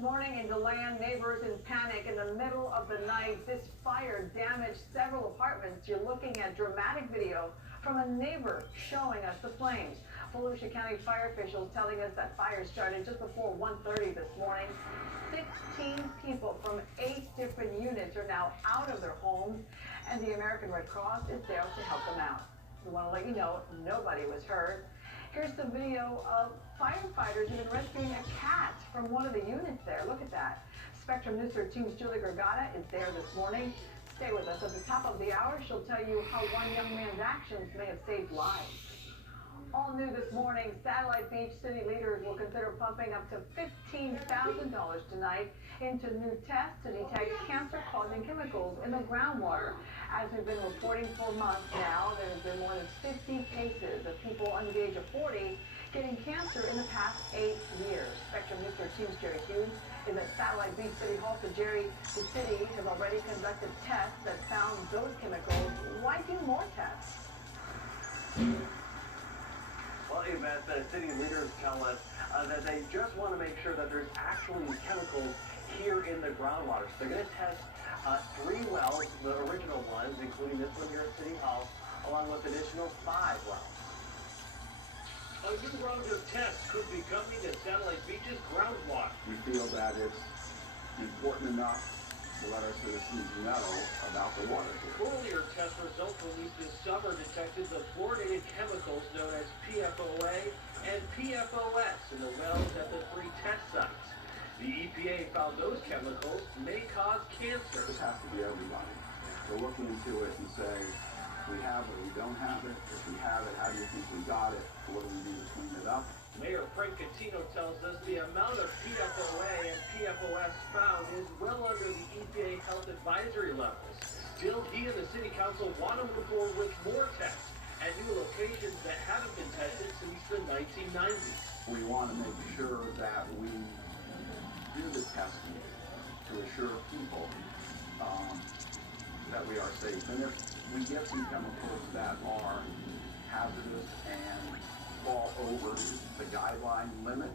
morning in DeLand, neighbors in panic in the middle of the night. This fire damaged several apartments. You're looking at dramatic video from a neighbor showing us the flames. Volusia County fire officials telling us that fire started just before 1:30 this morning. 16 people from 8 different units are now out of their homes, and the American Red Cross is there to help them out. We want to let you know nobody was hurt. Here's the video of firefighters who've been rescuing a cat from one of the units there. Look at that. Spectrum News 13's Julie Gargata is there this morning. Stay with us. At the top of the hour, she'll tell you how one young man's actions may have saved lives. All new this morning, Satellite Beach city leaders will consider pumping up to $15,000 tonight into new tests to detect cancer-causing chemicals in the groundwater. As we've been reporting for months now, there's been more than 50 cases of people under the age of 40 getting cancer in the past 8 years. Spectrum News 13's Jerry Hughes is at Satellite Beach City Hall. So Jerry, the city has already conducted tests that found those chemicals. Why do more tests? Well, Yvette, the city leaders tell us that they just want to make sure that there's actually chemicals here in the groundwater. So they're going to test 3 wells, the original ones, including this one here at City Hall, along with additional 5 wells. A new round of tests could be coming to Satellite Beach's groundwater. We feel that it's important enough to let our citizens know about the water here. Earlier test results released this summer detected the fluorinated chemicals known as PFOA and PFOS in the wells at the 3 test sites. The EPA found those chemicals may cause cancer. This has to be everybody. So look into it and say, we have it or we don't have it. If we have it, how do you think we got it? What do we do to clean it up? Mayor Frank Catino tells us the amount of PFOA and PFOS found is well under the EPA health advisory levels. Still, he and the city council want to move forward with more tests at new locations that haven't been tested since the 1990s. We want to make sure that we do the testing to assure people that we are safe. And if we get some chemicals that are hazardous and fall over the guideline limit,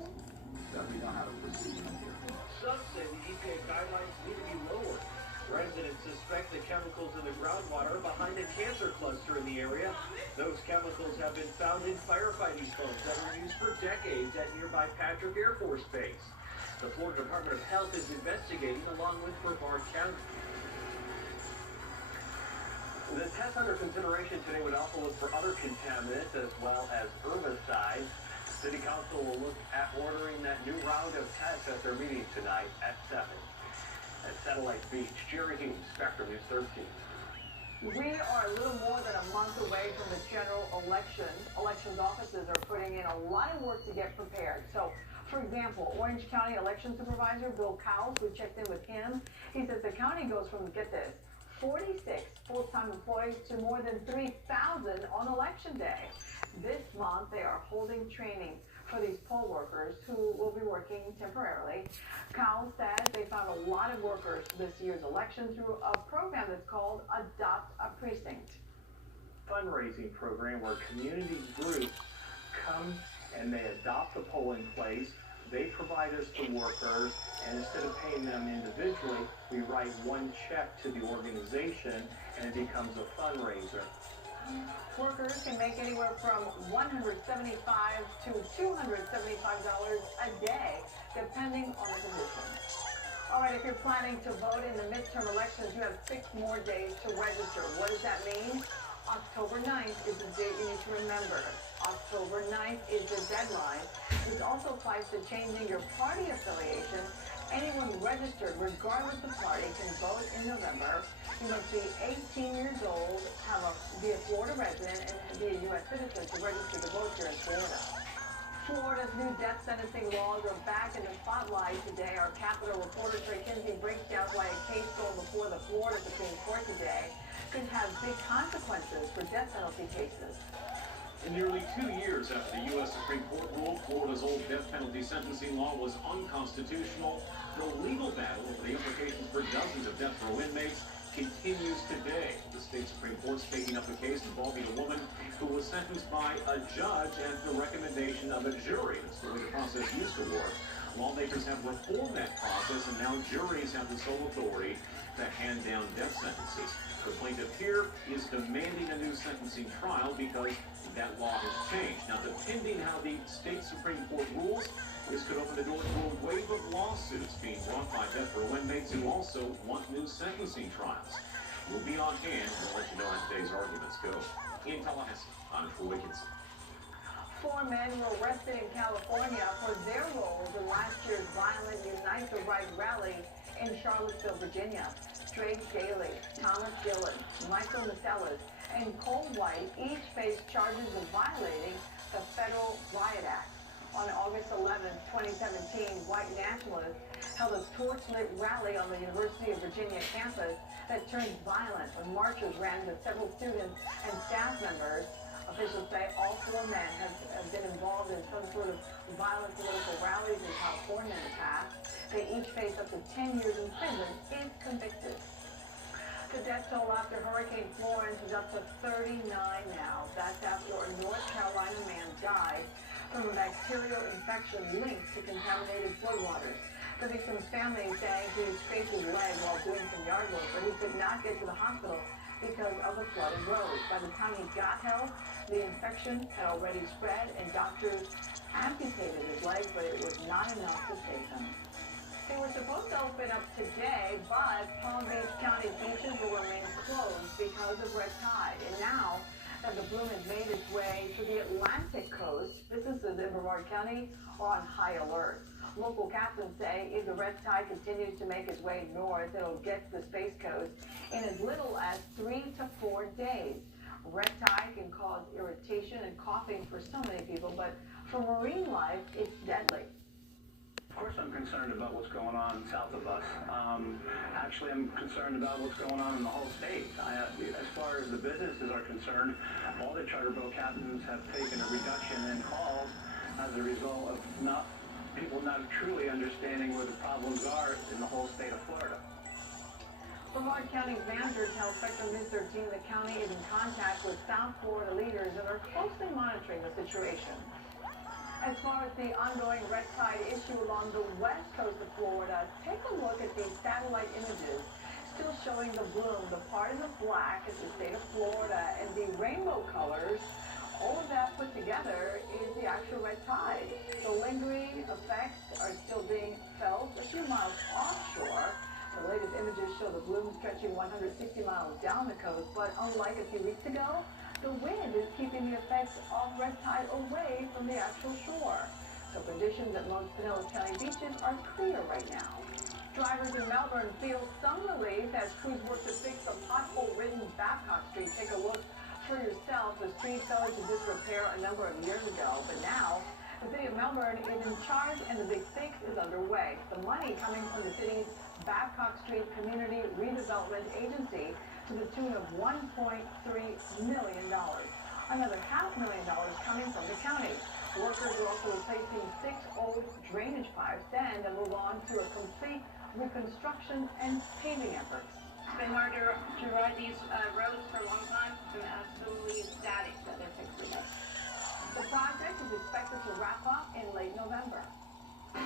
that we know how to proceed from here. Some say the EPA guidelines need to be lowered. Residents suspect the chemicals in the groundwater are behind a cancer cluster in the area. Those chemicals have been found in firefighting foams that were used for decades at nearby Patrick Air Force Base. The Florida Department of Health is investigating along with Brevard County. The test under consideration today would also look for other contaminants as well as herbicides. City Council will look at ordering that new round of tests at their meeting tonight at 7. At Satellite Beach, Jerry Hughes, Spectrum News 13. We are a little more than a month away from the general election. Elections offices are putting in a lot of work to get prepared. So, for example, Orange County Election Supervisor Bill Cowles, we checked in with him. He says the county goes from, get this, 46 full-time employees to more than 3,000 on election day. This month, they are holding training for these poll workers who will be working temporarily. Cowles says they found a lot of workers this year's election through a program that's called Adopt a Precinct. Fundraising program where community groups come and they adopt a polling place. They provide us the workers, and instead of paying them individually, we write one check to the organization, and it becomes a fundraiser. Workers can make anywhere from $175 to $275 a day, depending on the position. All right, if you're planning to vote in the midterm elections, you have 6 more days to register. What does that mean? October 9th is the date you need to remember. October 9th is the deadline. This also applies to changing your party affiliation. Anyone registered, regardless of party, can vote in November. You must be 18 years old, be a Florida resident, and be a U.S. citizen to register to vote here in Florida. Florida's new death sentencing laws are back in the spotlight today. Our Capitol reporter Trey Kinsey breaks down why a case going before the Florida Supreme Court today could have big consequences for death penalty cases. In nearly 2 years after the U.S. Supreme Court ruled Florida's old death penalty sentencing law was unconstitutional, the legal battle over the implications for dozens of death row inmates continues today. The state Supreme Court's taking up a case involving a woman who was sentenced by a judge and the recommendation of a jury. That's the way the process used to work. Lawmakers have reformed that process, and now juries have the sole authority to hand down death sentences. The plaintiff here is demanding a new sentencing trial because that law has changed. Now, depending how the state Supreme Court rules, this could open the door to a wave of lawsuits being brought by death row inmates who also want new sentencing trials. We'll be on hand. We'll let you know how today's arguments go. In Tallahassee, I'm Troy Wilkinson. 4 men were arrested in California for their roles in last year's violent Unite the Right rally in Charlottesville, Virginia. Drake Daly, Thomas Gillen, Michael Masellas, and Cole White each faced charges of violating the Federal Riot Act. On August 11, 2017, white nationalists held a torch-lit rally on the University of Virginia campus that turned violent when marchers ran into several students and staff members. Officials say all 4 men have been involved in some sort of violent political rallies in California in the past. They each face up to 10 years in prison if convicted. The death toll after Hurricane Florence is up to 39 now. That's after a North Carolina man died from a bacterial infection linked to contaminated floodwaters. The victim's family is saying he scraped his leg while doing some yard work, but he could not get to the hospital because of the flooded roads. By the time he got help, the infection had already spread, and doctors amputated his leg, but it was not enough to save him. They were supposed to open up today, but Palm Beach County beaches will remain closed because of red tide. And now that the bloom has made its way to the Atlantic coast, businesses in Brevard County are on high alert. Local captains say if the red tide continues to make its way north, it'll get to the Space Coast in as little as 3 to 4 days. Red tide can cause irritation and coughing for so many people, but for marine life, it's deadly. Of course I'm concerned about what's going on south of us. Actually, I'm concerned about what's going on in the whole state. As far as the businesses are concerned, all the charter boat captains have taken a reduction in calls as a result of people not truly understanding where the problems are in the whole state of Florida. Brevard County's manager tells Spectrum News 13 the county is in contact with South Florida leaders and are closely monitoring the situation. As far as the ongoing red tide issue along the west coast of Florida, take a look at these satellite images still showing the bloom. The part in the black is the state of Florida, and the rainbow colors, all of that put together is the actual red tide. The lingering effects are still being felt a few miles offshore. The latest images show the bloom stretching 160 miles down the coast, but unlike a few weeks ago, the wind is keeping the effects of red tide away from the actual shore. So conditions at most Pinellas County beaches are clear right now. Drivers in Melbourne feel some relief as crews work to fix the pothole-ridden Babcock Street. Take a look for yourself. The street fell into disrepair a number of years ago, but now the city of Melbourne is in charge and the big fix is underway. The money coming from the city's Babcock Street Community Redevelopment Agency to the tune of $1.3 million. Another $500,000 coming from the county. Workers are also replacing 6 old drainage pipes and move on to a complete reconstruction and paving efforts. It's been hard to ride these roads for a long time. It's been absolutely ecstatic that they're fixing it. The project is expected to wrap up in late November. 41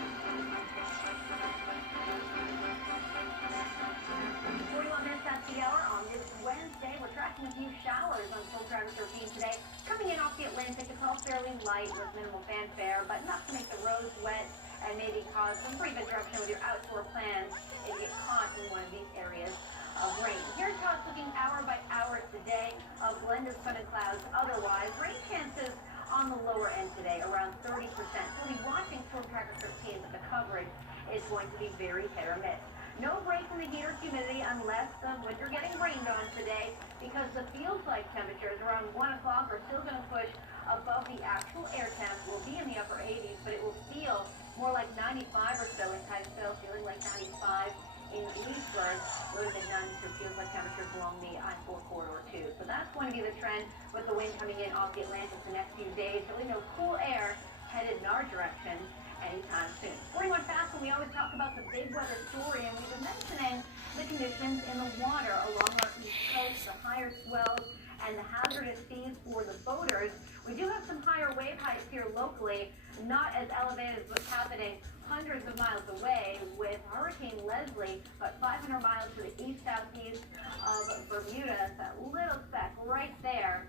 minutes past the hour on this Wednesday. We're tracking a few showers on Full Travis 13 today. Coming in off the Atlantic, it's all fairly light with minimal fanfare, but enough to make the roads wet and maybe cause some pretty big disruption with your outdoor plans if you get caught in one of these areas of rain. Here's how it's looking hour by hour today. A blend of sun and clouds. Otherwise, rain chances on the lower end today, around 30%. We'll be watching Storm Tracker 13, but the coverage is going to be very hit or miss. No break in the heat or humidity unless the winter getting rained on today, because the feels-like temperatures around 1 o'clock are still going to push above the actual air temp. We'll be in the upper 80s, but it will feel more like 95 or so in Titusville, feeling like 95 in Leesburg. Low to mid-90s for feels-like temperatures along the I-4 corridor, too. So that's going to be the trend with the wind coming in off the Atlantic the next few days. Really no cool air headed in our direction anytime soon. 41 fast, when we always talk about the big weather story, and we've been mentioning the conditions in the water along our east coast, the higher swells, and the hazardous seas for the boaters. We do have some higher wave heights here locally, not as elevated as what's happening hundreds of miles away with Hurricane Leslie, but 500 miles to the east-southeast of Bermuda. That little speck right there.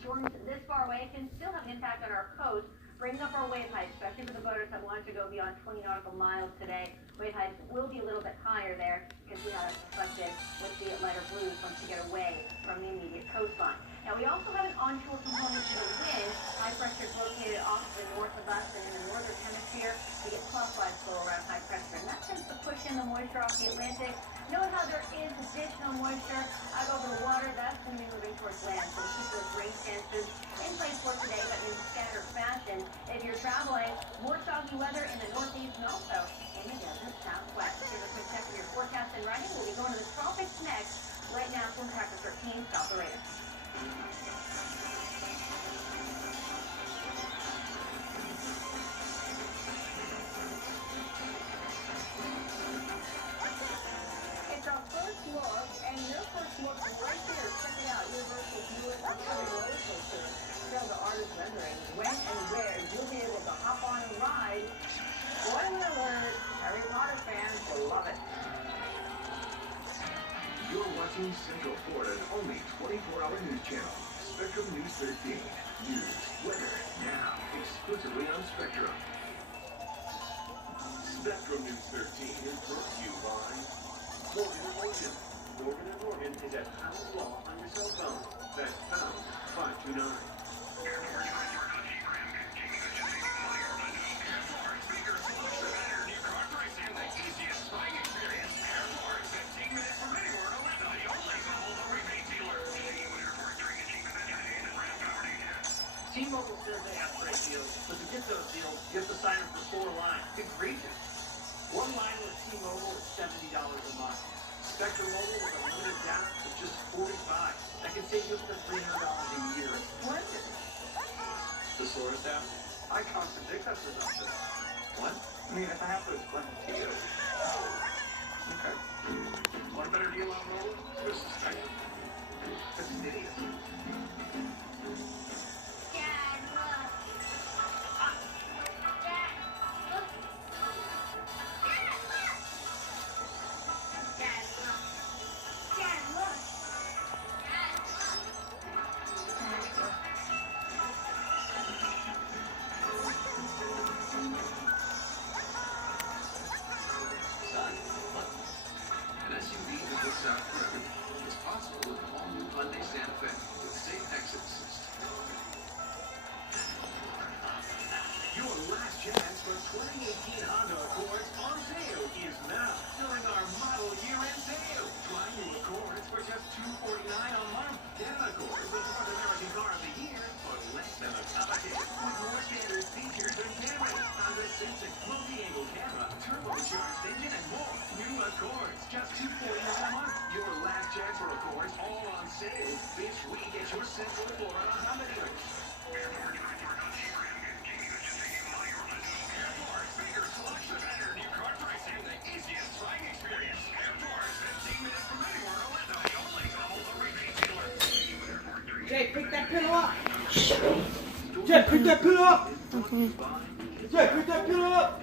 Storms this far away can still have an impact on our coast, bringing up our wave heights, especially for the boaters that want to go beyond 20 nautical miles today. Wave heights will be a little bit higher there because we have reflected with the lighter blues once you get away from the immediate coastline. Now, we also have an onshore component to the wind. High pressure is located off to the north of us and in the northern hemisphere. We get clockwise flow around high pressure, and that tends to push in the moisture off the Atlantic. Note how there is additional moisture out over the water. That's going to be moving towards land, so we'll keep those rain chances in place for today, but in standard fashion. If you're traveling, more soggy weather in the northeast and also in the desert southwest. Here's a quick check of your forecast and writing. We'll be going to the tropics next. Right now, Storm Tracker 13, South the radar. It's our first look, and your first look right there. Check it out. Universal's newest upcoming roller coaster. Show the artist rendering when and where you'll be able to hop on and ride. Spoiler alert, Harry Potter fans will love it. You're watching Central Florida's only 24-hour news channel, Spectrum News 13. News, weather, now, exclusively on Spectrum. Spectrum News 13 is brought to you by Morgan & Morgan. Morgan & Morgan is at Pound Law on your cell phone. That's pound 529. T-Mobile says they have great deals, but to get those deals, you have to sign up for 4 lines. Egregious. One line with T-Mobile is $70 a month. Spectrum Mobile with unlimited data is just $45. That can save you up to $300 a year. Splendid. The Source app? I contradict that presumption. What? I mean, if I have to explain it to you. Okay. Want a better deal on mobile? This is Spectrum. That's an idiot. Jay, pick that pillow up. Jay, pick that pillow up. Jay, pick that pillow up.